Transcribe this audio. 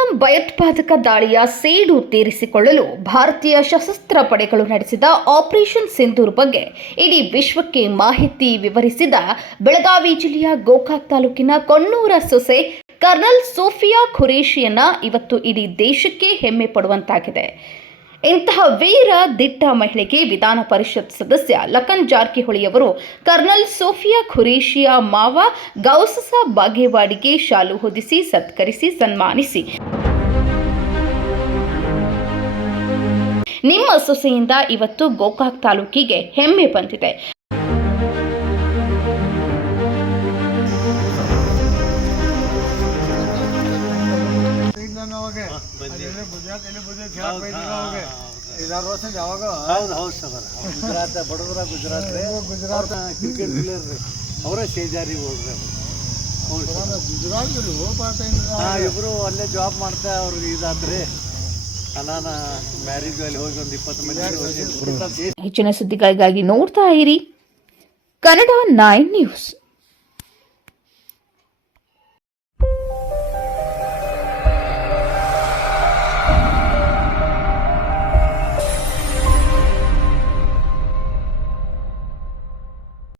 ಪಹಲ್ಗಾಮ್ ಭಯೋತ್ಪಾದಕ ದಾಳಿಯ ಸೇಡು ತೀರಿಸಿಕೊಳ್ಳಲು ಭಾರತೀಯ ಸಶಸ್ತ್ರ ಪಡೆಗಳು ನಡೆಸಿದ ಆಪರೇಷನ್ ಸಿಂಧೂರ್ ಬಗ್ಗೆ ಇಡೀ ವಿಶ್ವಕ್ಕೆ ಮಾಹಿತಿ ವಿವರಿಸಿದ ಬೆಳಗಾವಿ ಜಿಲ್ಲೆಯ ಗೋಕಾಕ್ ತಾಲೂಕಿನ ಕೊಣ್ಣೂರ ಸೊಸೆ ಕರ್ನಲ್ ಸೋಫಿಯಾ ಖುರೇಶಿಯನ್ನ ಇವತ್ತು ಇಡೀ ದೇಶಕ್ಕೆ ಹೆಮ್ಮೆ ಪಡುವಂತಾಗಿದೆ. ಇಂತಹ ವೀರ ದಿಟ್ಟ ಮಹಿಳೆಗೆ ವಿಧಾನ ಪರಿಷತ್ ಸದಸ್ಯ ಲಖನ್ ಜಾರಕಿಹೊಳಿಯವರು ಕರ್ನಲ್ ಸೋಫಿಯಾ ಖುರೇಶಿಯ ಮಾವ ಗೌಸಸ ಬಾಗೇವಾಡಿಗೆ ಶಾಲು ಹೊದಿಸಿ ಸತ್ಕರಿಸಿ ಸನ್ಮಾನಿಸಿ, ನಿಮ್ಮ ಸೊಸೆಯಿಂದ ಇವತ್ತು ಗೋಕಾಕ್ ತಾಲೂಕಿಗೆ ಹೆಮ್ಮೆ ಬಂದಿದೆ. ಗುಜರಾತ್ ಬಡವರ ಗುಜರಾತ್ ಕ್ರಿಕೆಟ್ ಪ್ಲೇಯರ್ ರೀ, ಅವರೇ ಶೇಜಾರಿ ಹೋಗ್ರಿ. ಇಬ್ಬರು ಅಲ್ಲೇ ಜಾಬ್ ಮಾಡ್ತಾ ಅವ್ರಿಗೆ ಇದಾದ್ರಿ. ನಾನು ಮ್ಯಾರೇಜ್ ಅಲ್ಲಿ ಹೋಗಿ ಒಂದು 20 ಮಂದಿ. ಹೆಚ್ಚಿನ ಸುದ್ದಿಗಳಿಗಾಗಿ ನೋಡ್ತಾ ಇರಿ ಕನ್ನಡ 9 ನ್ಯೂಸ್.